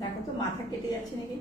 দেখো তো মাথা কেটে যাচ্ছে নাকি।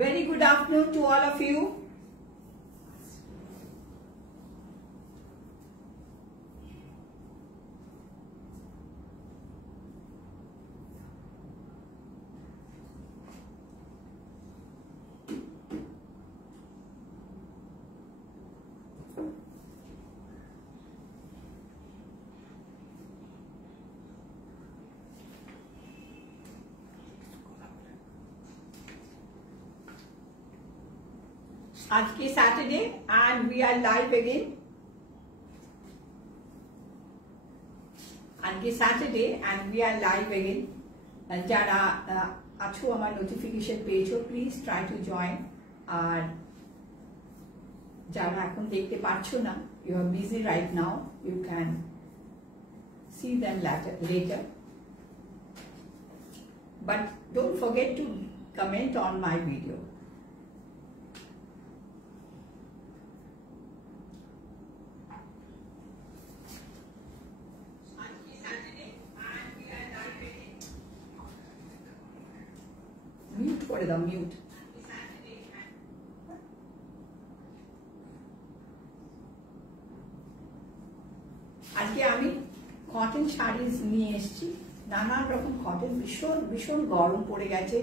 Very good afternoon to all of you. आज की Saturday and we are live again. आज की Saturday and we are live again. যারা আছো আমার নোটিফিকেশন পেয়েছো প্লিজ ট্রাই টু জয়েন। আর যারা এখন দেখতে পাচ্ছো না, you are busy right now, you can see them later. But don't forget to comment on my video. Mute করে দাও, মিউট। আজকে আমি কটন শাড়িজ নিয়ে এসেছি, নানান রকম কটন। ভীষণ ভীষণ গরম পড়ে গেছে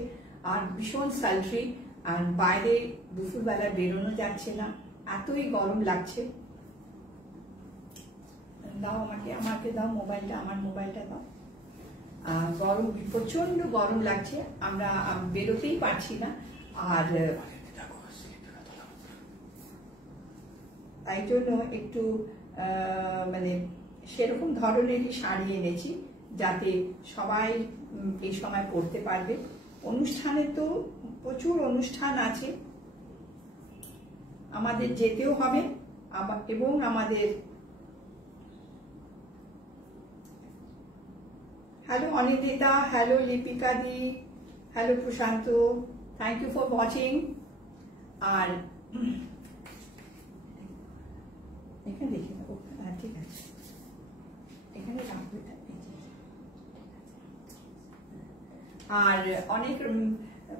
আর ভীষণ সালট্রি, আর বাইরে দুপুরবেলা বেরোনো যাচ্ছে না, এতই গরম লাগছে। দাও আমাকে দাও মোবাইলটা, আমার মোবাইলটা দাও। গরম, প্রচন্ড গরম লাগছে, আমরা বেরোতেই পারছি না। আর তাই জন্য একটু মানে সেরকম ধরনেরই শাড়ি এনেছি যাতে সবাই এই সময় পরতে পারবে। অনুষ্ঠানে তো প্রচুর অনুষ্ঠান আছে, আমাদের যেতেও হবে এবং আমাদের hello Anindita, hello Lipika di, hello Prashanto, thank you for watching. আর এখানে দেখি না, ঠিক আছে, এখানে রাখবে। আর অনেক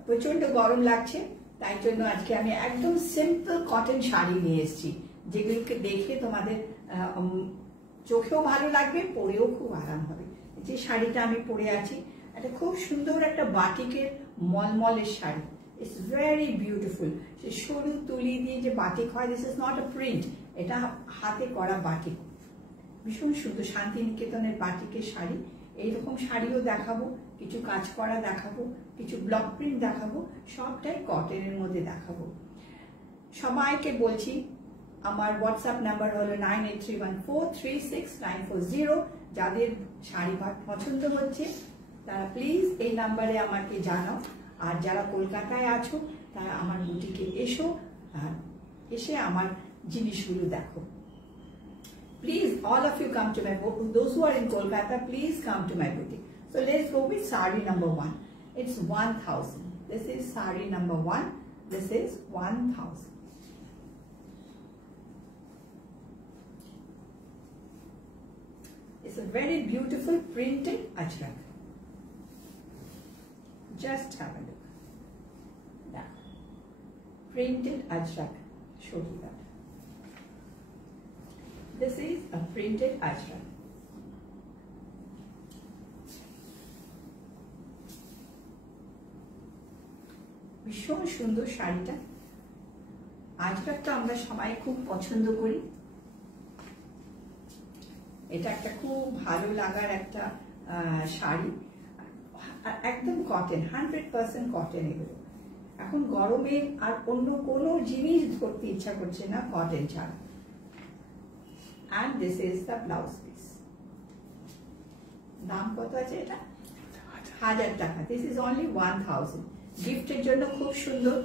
প্রচন্ড গরম লাগছে, তাই জন্য আজকে আমি একদম সিম্পল কটন শাড়ি নিয়ে এসেছি, যেগুলোকে দেখে তোমাদের চোখেও ভালো লাগবে, পরেও খুব আরাম হবে। যে শাড়িটা আমি পরে আছি এটা খুব সুন্দর একটা বাটিকের মলমলের শাড়ি। It's very beautiful. সে সরু তুলি দিয়ে যে বাটিক হয়, this is not a print, এটা হাতে করা বাটিক, ভীষণ সুন্দর। শান্তিনিকেতনের বাটিকের শাড়ি। এইরকম শাড়িও দেখাবো, কিছু কাজ করা দেখাবো, কিছু ব্লক প্রিন্ট দেখাবো, সবটাই কটনের মধ্যে দেখাবো। সবাইকে বলছি আমার হোয়াটসঅ্যাপ নাম্বার হলো 9831436940। যাদের শাড়ি পছন্দ হচ্ছে তারা প্লিজ এই নাম্বারে আমাকে জানাও। আর যারা কলকাতায় আছো তারা আমার বুটিকে এসো, আর এসে আমার জিনিসগুলো দেখো। Please, all of you come to my boutique. Those who are in Kolkata, please come to my boutique. So let's go with sari number 1. It's 1000. This is sari number 1. This is 1000. It's a very beautiful printed ajrak. Just have a look. Now, printed ajrak. Show you that. This is a printed ajrak. ভীষণ সুন্দর শাড়িটা। আজরাকটা আমরা সবাই খুব পছন্দ করি। এটা একটা খুব ভালো লাগার একটা শাড়ি, একদম কটন, 100% কটন এগুলো। এখন গরমে আর অন্য কোনো জিনিস ধরতে ইচ্ছা করছে না কটন ছাড়া। And this is the blouse piece. দাম কত আছে এটা? 1000 টাকা। This is only 1000. গিফটের জন্য খুব সুন্দর।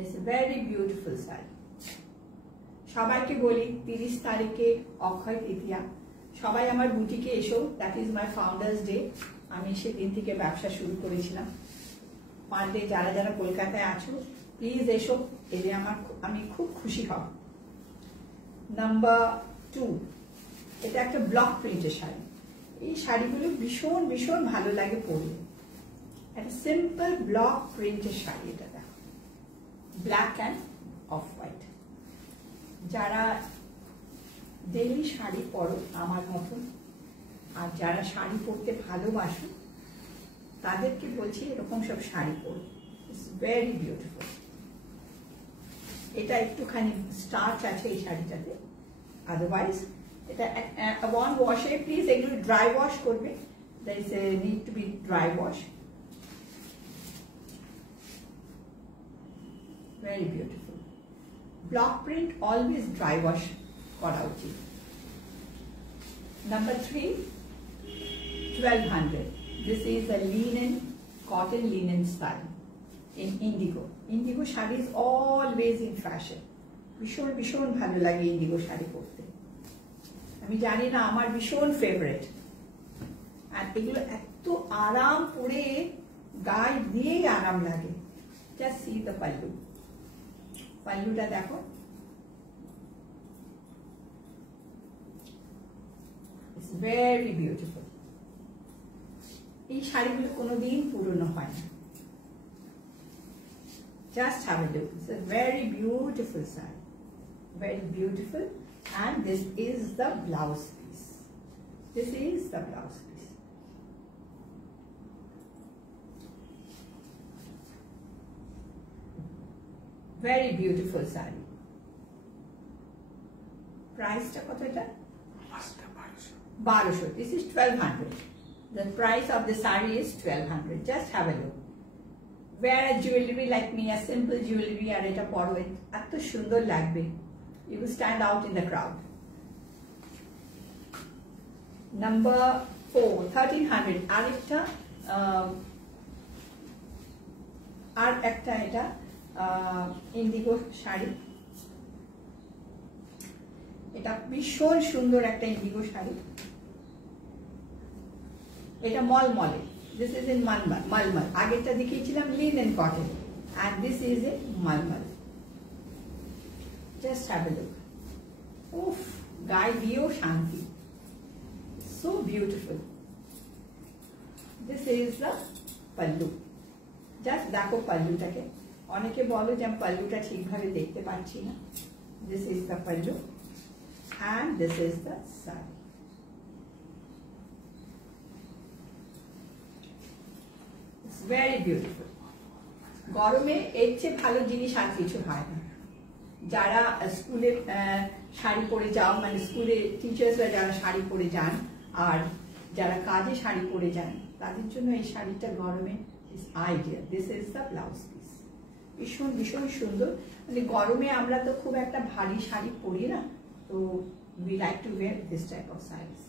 It's a very beautiful sari. সবাইকে বলি 30 তারিখে অক্ষয় তৃতীয়া, সবাই আমার বুটিকে এসো। That is my founders day. আমি সেদিন থেকে ব্যবসা শুরু করেছিলাম। পার ডে যারা যারা কলকাতায় আছো প্লিজ এসো, এলে আমি খুব খুশি হব। নাম্বার 2, এটা একটা ব্লক প্রিন্টের শাড়ি। এই শাড়িগুলো ভীষণ ভীষণ ভালো লাগে পরলে। একটা সিম্পল ব্লক প্রিন্টের শাড়ি, এটা দেখো, ব্ল্যাক অ্যান্ড অফ হোয়াইট। যারা ডেইলি শাড়ি পরো আমার মতন, আর যারা শাড়ি পরতে ভালোবাসো তাদেরকে বলছি এরকম সব শাড়ি পরো। It's very beautiful. এটা একটুখানি স্টার্চ আছে এই শাড়িটাতে, আদারওয়াইজ এটা ওয়ান ওয়াশে। প্লিজ এগুলো ড্রাই ওয়াশ করবে, there is a need to be dry wash. Very beautiful. Block print always dry wash করা উচিত। Number 3, 1200. This is a linen, cotton linen style in indigo. Indigo sari is always in fashion. ভীষণ ভীষণ ভালো লাগে ইন্ডিগো শাড়ি পরতে। আমি জানি না, আমার ভীষণ ফেভারিট। আর এগুলো এত আরাম, পরে গায়ে দিয়েই আরাম লাগে। Just see the pallu. পাল্লুটা দেখো, ইটস ভেরি বিউটিফুল। এই শাড়িগুলো কোনোদিন পুরনো হয় না। Just have a look. It's a very beautiful saree. Very beautiful. And this is the blouse piece. This is the blouse piece. Very beautiful saree. Price ta koto eta? 1200. This is 1200. The price of the saree is 1200. Just have a look. Wear a jewelry like me, a simple jewelry, আর এটা পরো, এত সুন্দর লাগবে। You will stand out in the crowd. Number 4, 1300. আর একটা এটা ইন্ডিগো শাড়ি। এটা ভীষণ সুন্দর একটা ইন্ডিগো শাড়ি। এটা মলমলে। This is in Malmal. আগেরটা দেখিয়েছিলাম linen cotton, and this is in Malmal. Just have a look. Oof, গায়ে দিয়েও শান্তি। So beautiful. This is the pallu. Just দেখো পাল্লুটাকে। অনেকে বলো যে আমি পাল্লুটা ঠিকভাবে দেখতে পাচ্ছি না। This is the pallu, and this is the saree. Very beautiful. গরমে এর চেয়ে ভালো জিনিস আর কিছু হয় না। যারা স্কুলে শাড়ি পরে যাও, মানে স্কুলে টিচার্সরা যারা শাড়ি পরে যান, আর যারা কাজে শাড়ি পরে যান, তাদের জন্য এই শাড়িটা গরমে is ideal. This is the blouse piece. ভীষণ ভীষণ সুন্দর। মানে গরমে আমরা তো খুব একটা ভারী শাড়ি পরি না, তো we like to wear this type of sarees.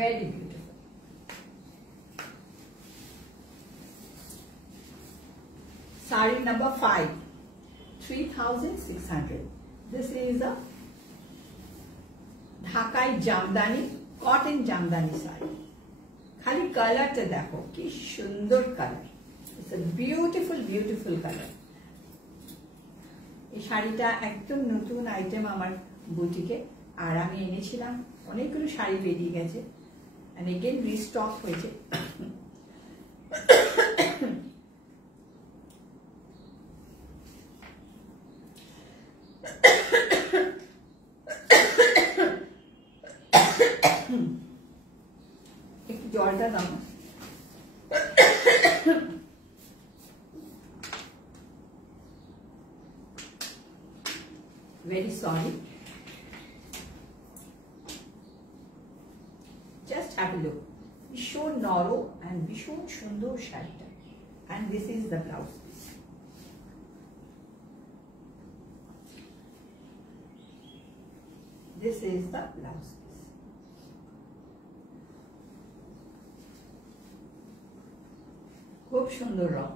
Very beautiful. Sari number 5, 3,600. This is a Dhakai Jamdani, cotton Jamdani sari. Khali color ta dekho, ki shundar color. It's a beautiful, beautiful color. এই শাড়িটা একদম নতুন আইটেম আমার বুটিকে, আর আমি এনেছিলাম, অনেকগুলো শাড়ি বেরিয়ে গেছে, and again restock হয়েছে। একটু জলটা দাও। Very sorry. Just have a look. ভীষণ নরম and ভীষণ সুন্দর শাড়িটা, and this is the blouse piece. This is the blouse piece. খুব সুন্দর রং।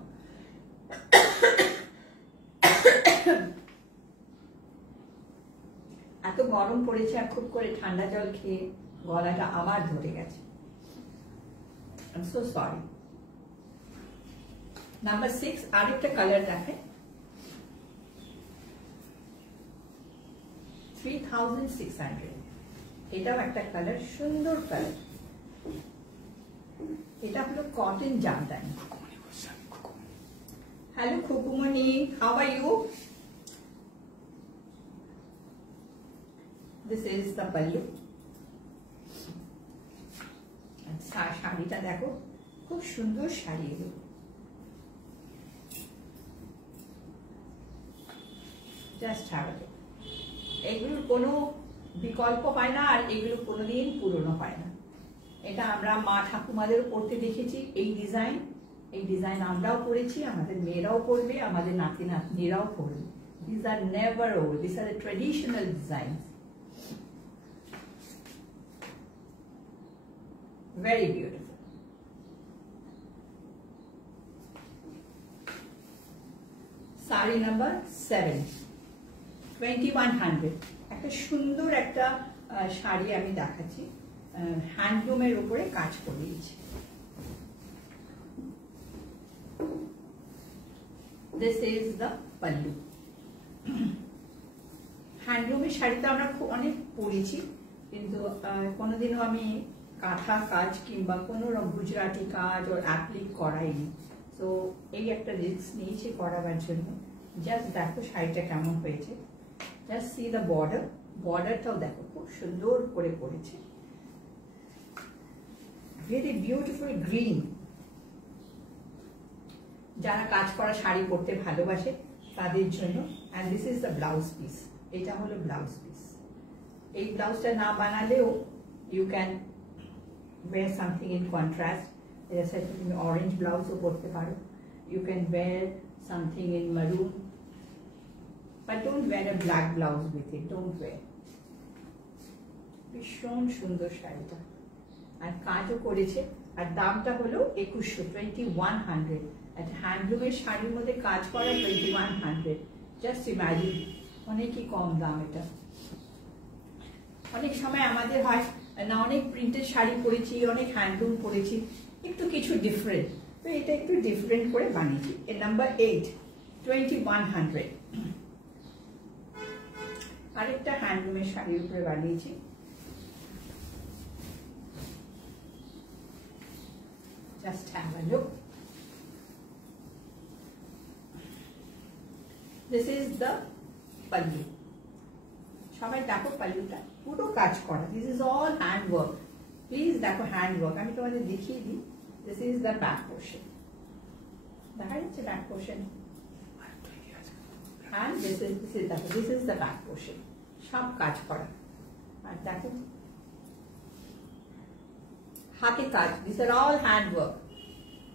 এত গরম পড়েছে আর খুব করে ঠান্ডা জল খেয়ে গলাটা আবার ধরে গেছে। I'm so sorry. Number 6, আরেকটা কালার দেখে, 3,600। এটাও একটা কালার, সুন্দর কালার। এটা হলো cotton jamdani. Hello Khukumoni, how are you? This is the pallu. শাড়িটা দেখো, খুব সুন্দর শাড়ি এগুলো। Just have it. এগুলোর কোনো বিকল্প পায় না, আর এগুলো কোনোদিন পুরনো হয় না। এটা আমরা মা ঠাকুমাদের পরতে দেখেছি, এই ডিজাইন আমরাও পরেছি, আমাদের মেয়েরাও পরবে, আমাদের নাতি নাতনিরাও পরবে। These are never old. These are the traditional designs. Very beautiful. Sari number 7, 2,100. একটা সুন্দর একটা শাড়ি আমি দেখাচ্ছি, হ্যান্ডলুমের উপরে কাজ করিয়েছি। This is the pallu. হ্যান্ডলুমের শাড়িতে আমরা অনেক পরেছি, কিন্তু কোনোদিনও আমি কাঁথা কাজ কিংবা কোনো গুজরাটি কাজ ও অ্যাপ্লিক করাইনি। তো এই একটা রিস্ক নিয়েছি করাবার জন্য। জাস্ট দেখো শাড়িটা কেমন হয়েছে। জাস্ট সি দ্য বর্ডারটাও দেখো, খুব সুন্দর করে করেছে। Very beautiful green. যারা কাজ করা শাড়ি পরতে ভালোবাসে তাদের জন্য। And this is the blouse piece. এটা হলো ব্লাউজ পিস। এই ব্লাউজটা না বানালেও you can wear something in contrast. As I said, orange blouse or porte paro. You can wear something in maroon, but don't wear a black blouse with it. Don't wear. ভীষণ সুন্দর শাড়িটা, আর কাজও করেছে, আর দামটা হলো 2,100। একটা হ্যান্ডলুমের শাড়ির মধ্যে কাজ করা 2,100। জাস্ট ইমাজিন, অনেকই কম দাম এটা। অনেক সময় আমাদের হয় না, অনেক প্রিন্টেড শাড়ি পরেছি, অনেক হ্যান্ডলুম পরেছি, একটু কিছু ডিফারেন্ট, তো এটা একটু ডিফারেন্ট করে বানিয়েছি। এর নাম্বার 8, 2,100। আরেকটা হ্যান্ডলুমের শাড়ির উপরে বানিয়েছি। Just have a look. This is the pallu. সবাই দেখো পাল্লুটা পুরো কাজ করা। This is all hand work. Please দেখো হ্যান্ড ওয়ার্ক। আমি তোমাদের দেখিয়ে দিই। This is the back portion. দেখা যাচ্ছে back portion? and this is the back portion, সব কাজ করা। আর দেখো হাতে কাজ, these are all hand work।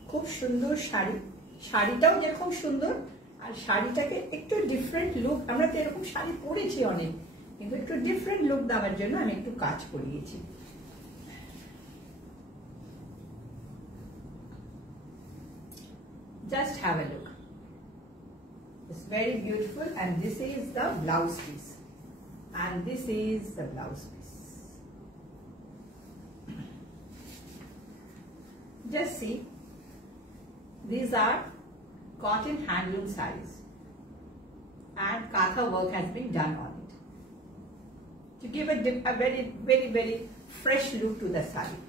খুব সুন্দর শাড়ি, শাড়িটাও যেরকম সুন্দর, আর শাড়িটাকে একটু ডিফারেন্ট লুক, আমরা তো এরকম শাড়ি পরেছি অনেক, কিন্তু একটু ডিফারেন্ট লুক দেওয়ার জন্য আমি একটু কাজ করিয়েছি। Just have a look. very beautiful, and this is the blouse piece, and this is the blouse piece. Just see, these are cotton handloom sarees, and katha work has been done on it to give a very fresh look to the saree.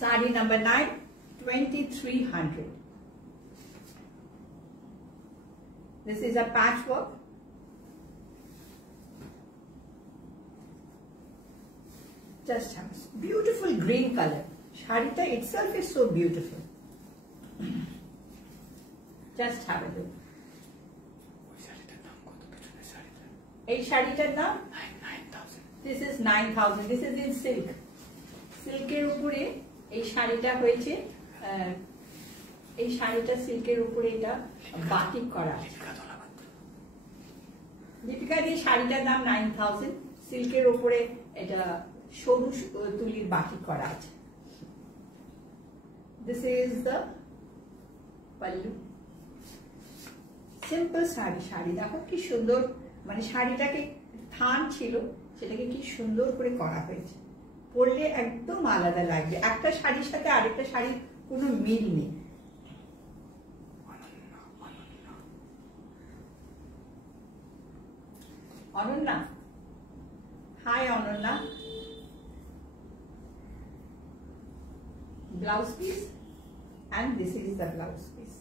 Saree number 9, 2300. This is a patchwork. Just have a beautiful green color. Sharita itself is so beautiful. Just have a look. এই শাড়িটার দাম 9000. This is 9000. This is in silk. সিল্কের উপরে এই শাড়িটা হয়েছে, এই শাড়িটা সিল্কের উপরে এটা বাটিক করা আছে। দীপিকা এই শাড়িটার দাম 9000, সিল্কের উপরে এটা সরু তুলির বাটিক করা আছে। This is the pallu. Simple sari, শাড়ি দেখো কি সুন্দর, মানে শাড়িটাকে থান ছিল সেটাকে কি সুন্দর করে করা হয়েছে, পরলে একদম আলাদা লাগবে। একটা শাড়ির সাথে আরেকটা শাড়ির কোনো মিল নেই। Ananya, hi Ananya. Blouse piece, and this is the blouse piece.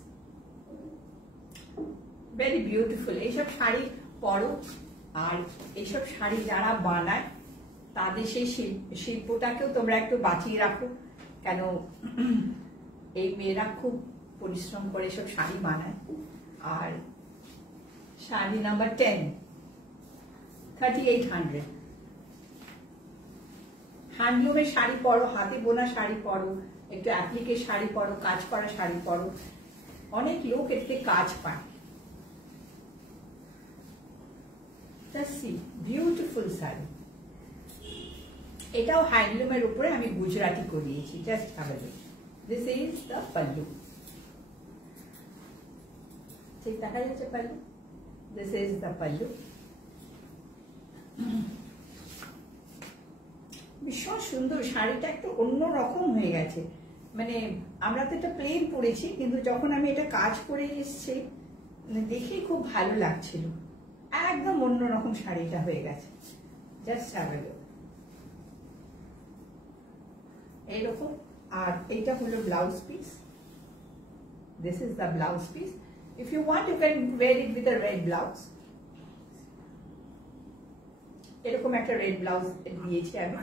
Very beautiful. এইসব শাড়ি পরো, আর এইসব শাড়ি যারা বানায় তাদের সেই শিল্পটাকেও তোমরা একটু বাঁচিয়ে রাখো, কেন এই মেয়েরা খুব পরিশ্রম করে সব শাড়ি বানায়। আর শাড়ি নাম্বার 10, 3800। হ্যান্ডলুমের শাড়ি পরো, হাতে বোনা শাড়ি পরো, একটু অ্যাপ্লিকের শাড়ি পরো, কাজ করা শাড়ি পরো, অনেক লোক এতে কাজ পায়। Just see, beautiful sari. এটাও হ্যান্ডলুমের উপরে আমি গুজরাটি করিয়েছি। Just have a look. This is the pallu. ঠিক দেখা যাচ্ছে pallu? This is the pallu. ভীষণ সুন্দর শাড়িটা, একটু অন্য রকম হয়ে গেছে। মানে আমরা তো এটা প্লেন পরেছি, কিন্তু যখন আমি এটা কাজ করে এসেছি দেখে খুব ভালো লাগছিল, একদম অন্যরকম শাড়িটা হয়ে গেছে। Just have a look. এইরকম। আর এইটা হলো blouse piece. This is the blouse piece. If you want you can wear it with a red blouse. এরকম একটা রেড ব্লাউজ দিয়েছি আমি।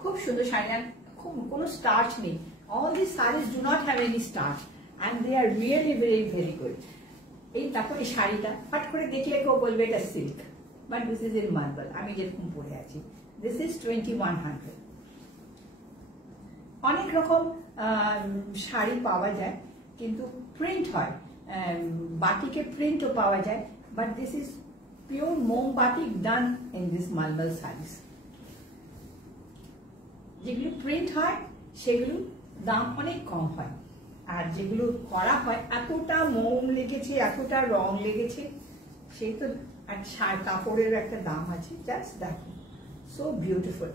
খুব সুন্দর শাড়ি, খুব কোনো স্টার্চ নেই। All these sarees do not have any starch and they are really very good. এই দেখো এই শাড়িটা ফাট করে দেখলে কেউ বলবে এটা silk, but this is in marble. আমি যেরকম পরে আছি, দিস ইজ 2100। অনেক রকম শাড়ি পাওয়া যায়, কিন্তু প্রিন্ট হয়, বাটিকে প্রিন্টও পাওয়া যায়, বাট দিস ইজ পিওর মোম batik done in this marble saris. যেগুলো প্রিন্ট হয় সেগুলো দাম অনেক কম হয়, আর যেগুলো করা হয় এতটা মোম লেগেছে, এতটা রং লেগেছে, সেই তো কাপড়ের একটা দাম আছে। জাস্ট দেখো, সো বিউটিফুল।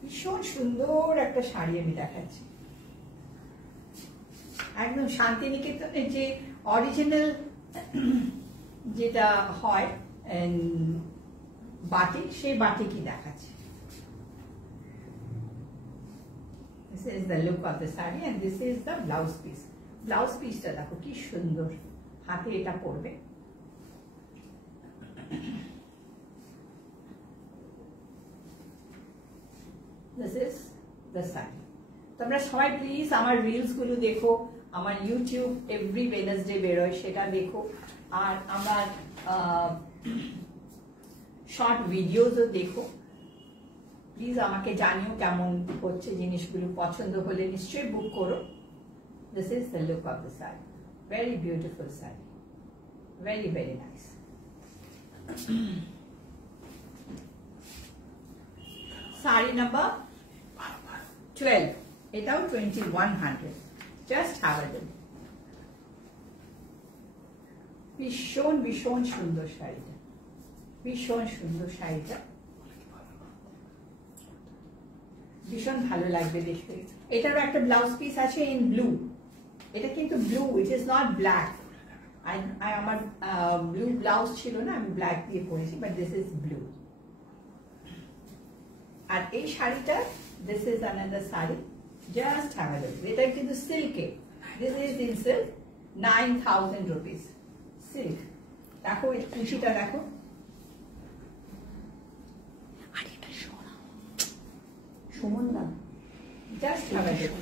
ভীষণ সুন্দর একটা শাড়ি আমি দেখাচ্ছি, একদম শান্তিনিকেতনের যে অরিজিনাল যেটা হয় বাটিক, সেই বাটিকই দেখাচ্ছি। This is the look of the saree and this is the blouse piece. Blouse piece টা দেখো কি সুন্দর, হাতে এটা পরবে। This is the saree. তোমরা সবাই প্লিজ আমার রিলস গুলো দেখো, আমার ইউটিউব এভরি ওয়েডনেসডে বেরোয়, সেটা দেখো। আর আমার শর্ট ভিডিওসও দেখো। প্লিজ আমাকে জানিও কেমন হচ্ছে জিনিসগুলো, পছন্দ হলে নিশ্চয়ই বুক করো। This is the look of the sari, very beautiful sari, very nice. Sari নাম্বার 12, এটাও 2100, জাস্ট হ্যাভ আ লুক। ভীষণ ভীষণ সুন্দর শাড়িটা, ভীষণ সুন্দর শাড়িটা, ভীষণ ভালো লাগবে দেখতে। এটারও একটা ব্লাউজ পিস আছে ইন ব্লু, এটা কিন্তু blue, it is not black. আমার ব্লু ব্লাউজ ছিল না, আমি ব্ল্যাক দিয়ে পরেছি, বাট দিস ইজ ব্লু। আর এই শাড়িটা, this is another sari, just have a look. এটা কিন্তু সিল্কে, this is in silk, 9000 rupees silk. দেখো এই কুচিটা দেখো, সুমন না, জাস্ট হ্যাভ আ লুক।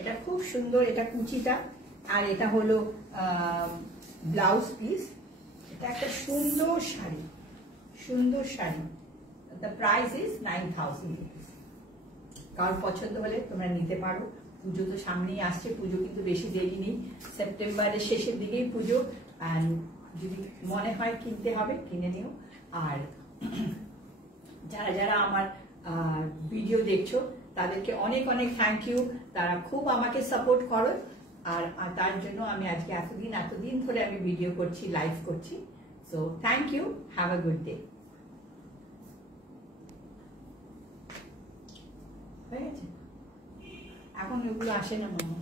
এটা খুব সুন্দর, এটা কুচিটা, আর এটা হলো ব্লাউজ পিস। এটা একটা সুন্দর শাড়ি, সুন্দর শাড়ি। দ্য প্রাইস ইজ 9000 রুপিস। কারোর পছন্দ হলে তোমরা নিতে পারো। পুজো তো সামনেই আসছে, পুজো কিন্তু বেশি দেরি নেই, সেপ্টেম্বরের শেষের দিকেই পুজো। আর যদি মনে হয় কিনতে হবে, কিনে নিও। আর যারা যারা আমার ভিডিও দেখছো তাদেরকে অনেক অনেক থ্যাংক ইউ, তারা খুব আমাকে সাপোর্ট করো। আর তার জন্য আমি আজকে এতদিন ধরে আমি ভিডিও করছি, লাইভ করছি। So thank you, have a good day. হয়ে গেছে, এখন এগুলো আসে না মামা।